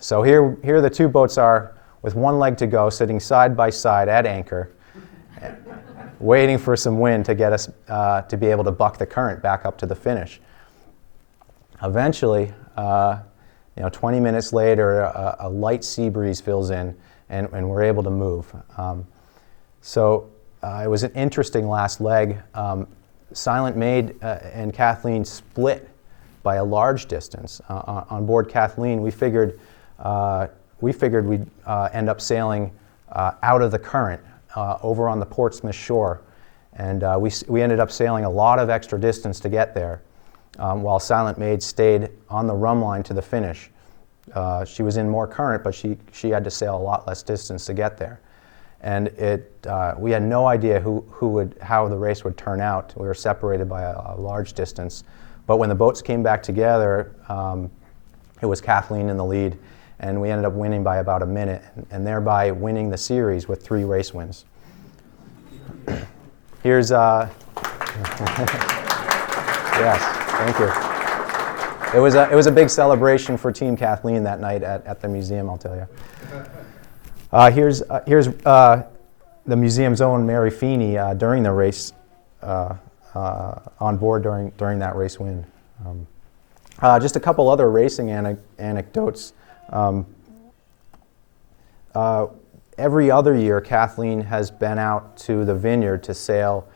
So here the two boats are with one leg to go, sitting side by side at anchor, waiting for some wind to get us to be able to buck the current back up to the finish. Eventually, 20 minutes later, a light sea breeze fills in, and we're able to move. It was an interesting last leg. Silent Maid and Kathleen split by a large distance. On board Kathleen, we figured we'd end up sailing out of the current over on the Portsmouth shore, and we ended up sailing a lot of extra distance to get there, while Silent Maid stayed on the rum line to the finish. She was in more current, but she had to sail a lot less distance to get there. And we had no idea how the race would turn out. We were separated by a large distance. But when the boats came back together, it was Kathleen in the lead, and we ended up winning by about a minute, and thereby winning the series with 3 race wins. Here's, yes, thank you. It was a big celebration for Team Kathleen that night at the museum, I'll tell you. Here's the museum's own Mary Feeney during the race, on board during that race win. Just a couple other racing anecdotes. Every other year, Kathleen has been out to the Vineyard to sail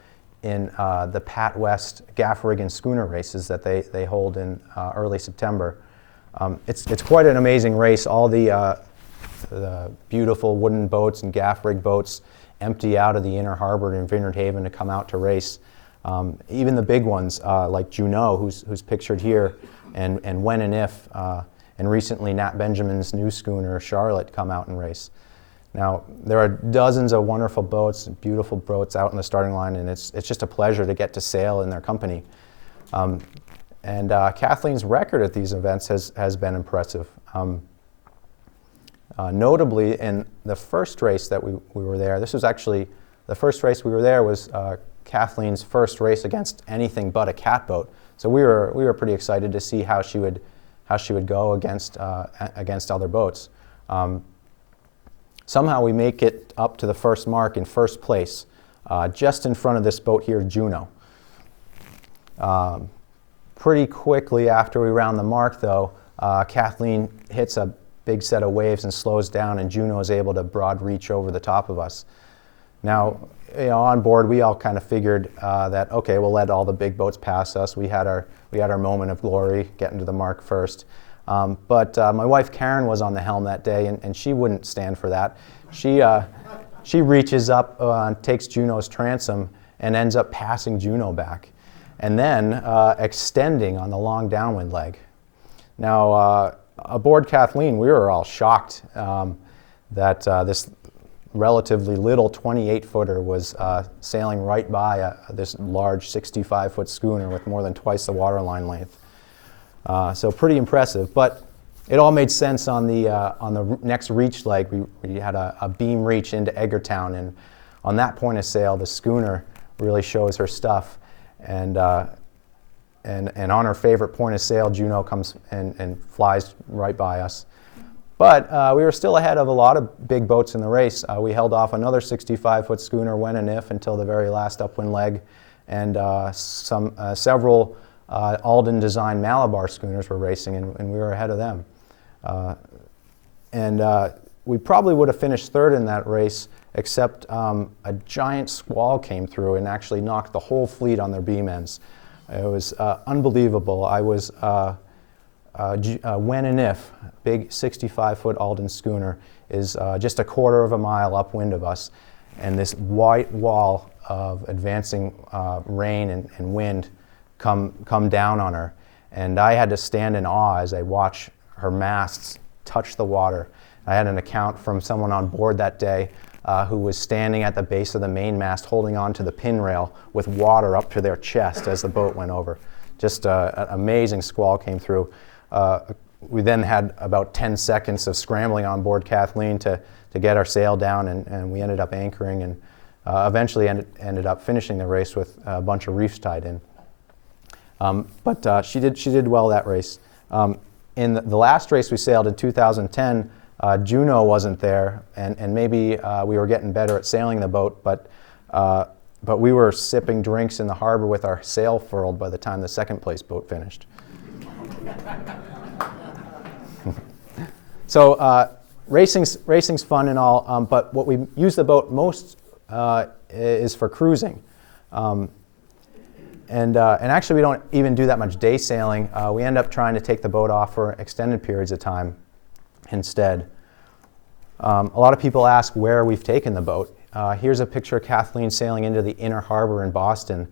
in the Pat West gaff rig and schooner races that they hold in early September. It's quite an amazing race. All the beautiful wooden boats and gaff rig boats empty out of the inner harbor in Vineyard Haven to come out to race. Even the big ones like Juneau, who's pictured here, and When and If, and recently Nat Benjamin's new schooner Charlotte come out and race. Now there are dozens of wonderful boats, beautiful boats out in the starting line, and it's just a pleasure to get to sail in their company. And Kathleen's record at these events has been impressive. Notably, in the first race that we were there, this was actually the first race we were there was Kathleen's first race against anything but a catboat. So we were pretty excited to see how she would go against other boats. Somehow we make it up to the first mark in first place, just in front of this boat here, Juneau. Pretty quickly after we round the mark, though, Kathleen hits a big set of waves and slows down, and Juneau is able to broad reach over the top of us. Now, on board, we all kind of figured that, okay, we'll let all the big boats pass us. We had our moment of glory, getting to the mark first. But my wife Karen was on the helm that day, and she wouldn't stand for that. She reaches up, takes Juneau's transom, and ends up passing Juneau back, and then extending on the long downwind leg. Now, aboard Kathleen, we were all shocked that this relatively little 28-footer was sailing right by this large 65-foot schooner with more than twice the waterline length. So pretty impressive, but it all made sense on the next reach leg. We had a beam reach into Edgartown, and on that point of sail, the schooner really shows her stuff. And on her favorite point of sail, Juneau comes and flies right by us. But we were still ahead of a lot of big boats in the race. We held off another 65-foot schooner, When and If, until the very last upwind leg, and several Alden-designed Malabar schooners were racing, and we were ahead of them. We probably would have finished third in that race, except a giant squall came through and actually knocked the whole fleet on their beam ends. It was unbelievable. I was When and If, big 65-foot Alden schooner, is just a quarter of a mile upwind of us, and this white wall of advancing rain and wind come down on her, and I had to stand in awe as I watched her masts touch the water. I had an account from someone on board that day who was standing at the base of the mainmast holding on to the pin rail with water up to their chest as the boat went over. Just an amazing squall came through. We then had about 10 seconds of scrambling on board Kathleen to get our sail down, and we ended up anchoring and eventually ended up finishing the race with a bunch of reefs tied in. But she did well that race. in the last race we sailed in 2010, Juno wasn't there, and maybe we were getting better at sailing the boat, but we were sipping drinks in the harbor with our sail furled by the time the second place boat finished. So racing's fun and all, but what we use the boat most is for cruising. And actually, we don't even do that much day sailing. We end up trying to take the boat off for extended periods of time instead. A lot of people ask where we've taken the boat. Here's a picture of Kathleen sailing into the inner harbor in Boston.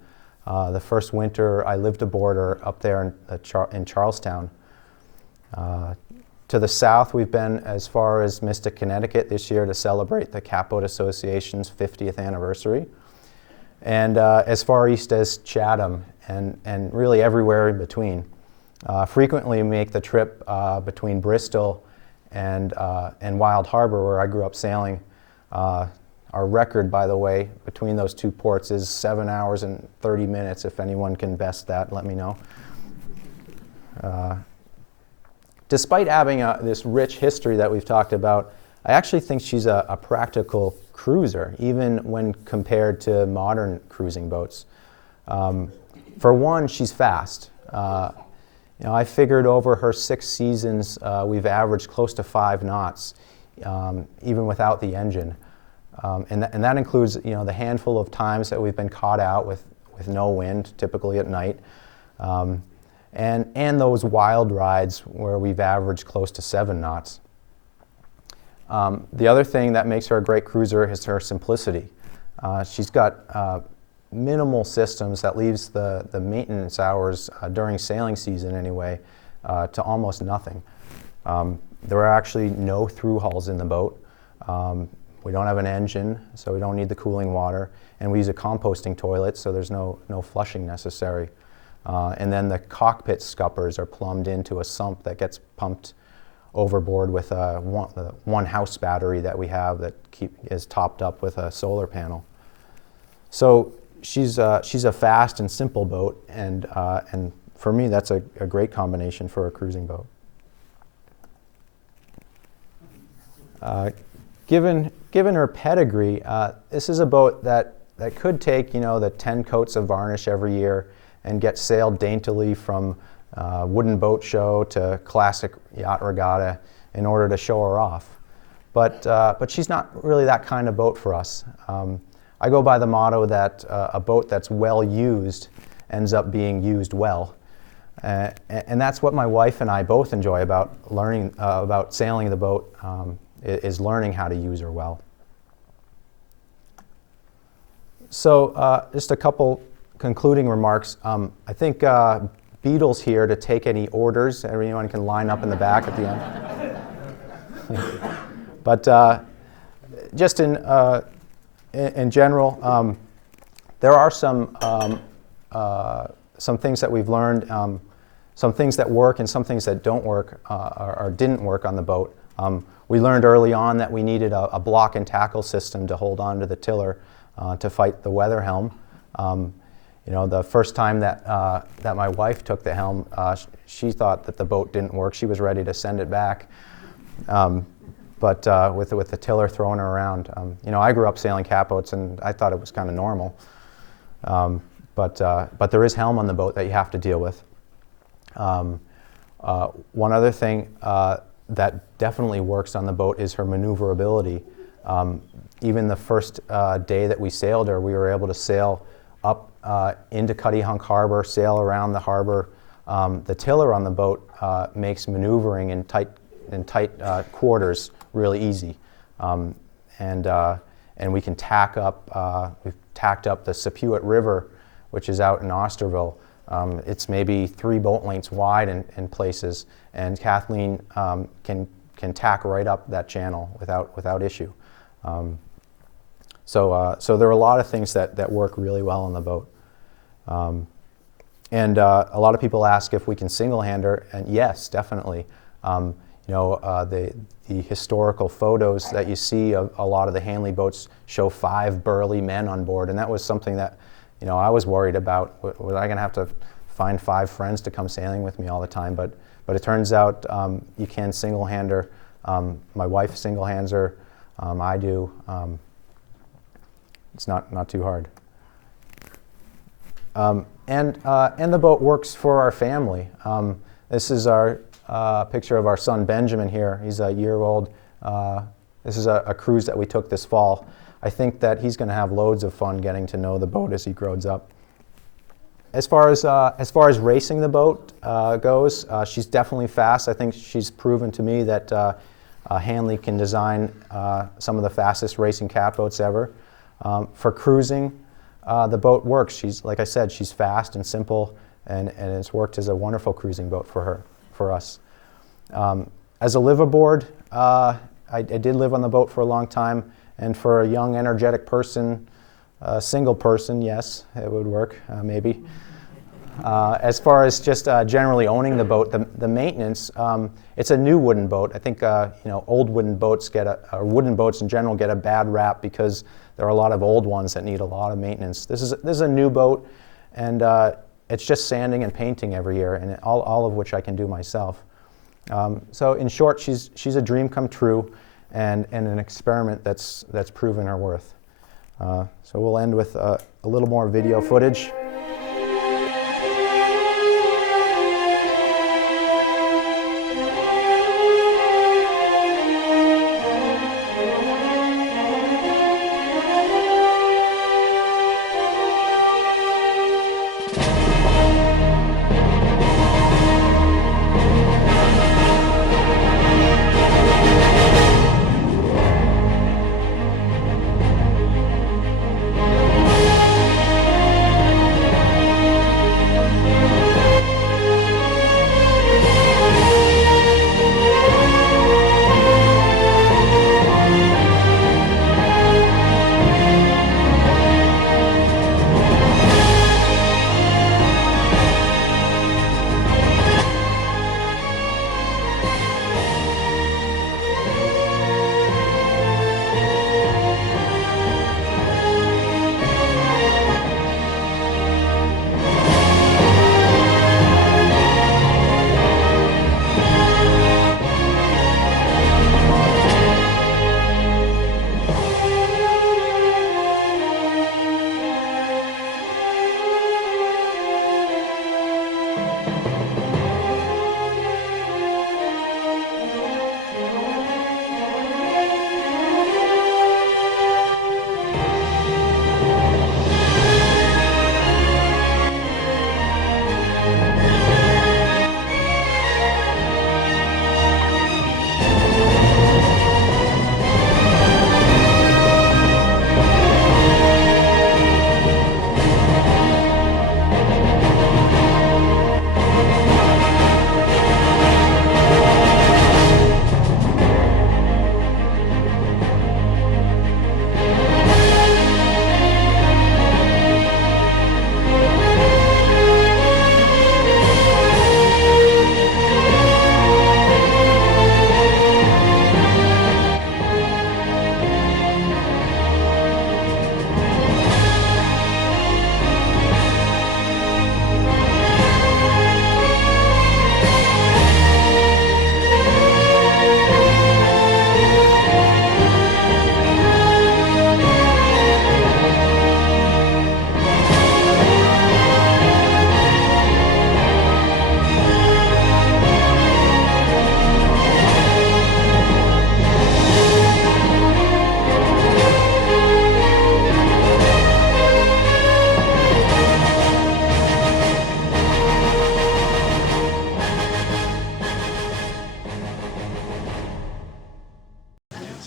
The first winter I lived aboard her up there in Charlestown. To the south, we've been as far as Mystic, Connecticut this year to celebrate the Catboat Association's 50th anniversary. And as far east as Chatham, and really everywhere in between. Frequently we make the trip between Bristol and Wild Harbor, where I grew up sailing. Our record, by the way, between those two ports is 7 hours and 30 minutes. If anyone can best that, let me know. Despite having this rich history that we've talked about, I actually think she's a practical cruiser, even when compared to modern cruising boats. For one, she's fast. I figured over her 6 seasons, we've averaged close to 5 knots, even without the engine. And that includes, the handful of times that we've been caught out with no wind, typically at night, and those wild rides where we've averaged close to 7 knots. The other thing that makes her a great cruiser is her simplicity. She's got minimal systems that leaves the maintenance hours during sailing season anyway to almost nothing. There are actually no through hulls in the boat. We don't have an engine, so we don't need the cooling water, and we use a composting toilet, so there's no flushing necessary. And then the cockpit scuppers are plumbed into a sump that gets pumped overboard with one house battery that we have that is topped up with a solar panel. So she's a fast and simple boat, and for me that's a great combination for a cruising boat. Given her pedigree, this is a boat that could take the 10 coats of varnish every year and get sailed daintily from wooden boat show to classic yacht regatta in order to show her off. But she's not really that kind of boat for us. I go by the motto that a boat that's well used ends up being used well. And that's what my wife and I both enjoy about learning about sailing the boat, is learning how to use her well. So just a couple concluding remarks. I think Beetle's here to take any orders. Everyone can line up in the back at the end. But just in general, there are some things that we've learned, some things that work and some things that don't work or didn't work on the boat. We learned early on that we needed a block and tackle system to hold on to the tiller to fight the weather helm. The first time that my wife took the helm, she thought that the boat didn't work. She was ready to send it back, but with the tiller throwing her around. I grew up sailing catboats, and I thought it was kind of normal. But there is helm on the boat that you have to deal with. One other thing that definitely works on the boat is her maneuverability. Even the first day that we sailed her, we were able to sail up into Cuttyhunk Harbor, sail around the harbor. The tiller on the boat makes maneuvering in tight quarters really easy, and we can tack up. We've tacked up the Sepuit River, which is out in Osterville. It's maybe 3 boat lengths wide in places, and Kathleen can tack right up that channel without issue. So there are a lot of things that work really well on the boat. And a lot of people ask if we can single-hand her, and yes, definitely. The historical photos that you see of a lot of the Hanley boats show 5 burly men on board, and that was something that I was worried about. Was I going to have to find 5 friends to come sailing with me all the time? But but it turns out you can single-hand her. My wife single-hands her. I do. It's not too hard. And the boat works for our family. This is our picture of our son Benjamin here. He's a year old. This is a cruise that we took this fall. I think that he's going to have loads of fun getting to know the boat as he grows up. As far as racing the boat goes, she's definitely fast. I think she's proven to me that Hanley can design some of the fastest racing catboats ever. For cruising, the boat works. She's, like I said, she's fast and simple, and it's worked as a wonderful cruising boat for us. As a liveaboard, I did live on the boat for a long time, and for a young, energetic person, a single person, yes, it would work, maybe. As far as just generally owning the boat, the maintenance, it's a new wooden boat. I think old wooden boats or wooden boats in general get a bad rap because there are a lot of old ones that need a lot of maintenance. This is a new boat, and it's just sanding and painting every year, and all of which I can do myself. So in short, she's a dream come true, and an experiment that's proven her worth. So we'll end with a little more video footage.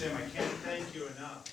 Tim, I can't thank you enough.